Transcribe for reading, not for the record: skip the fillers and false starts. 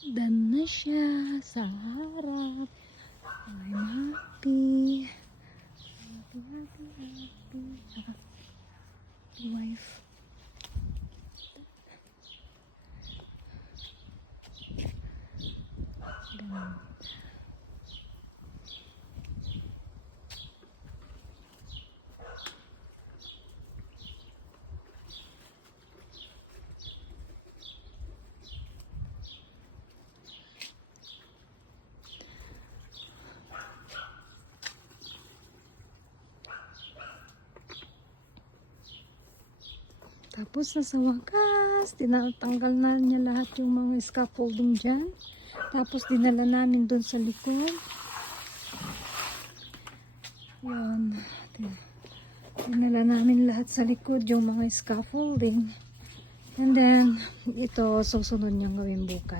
Dan na siya sa harap. I'm happy. Happy, happy, happy. Happy wife. Ganun. Tapos na sa wakas, tinatanggal na niya lahat yung mga scaffolding dyan. Tapos dinala namin dun sa likod. Yun. Dinala namin lahat sa likod yung mga scaffolding. And then, ito susunod niyang gawin bukas.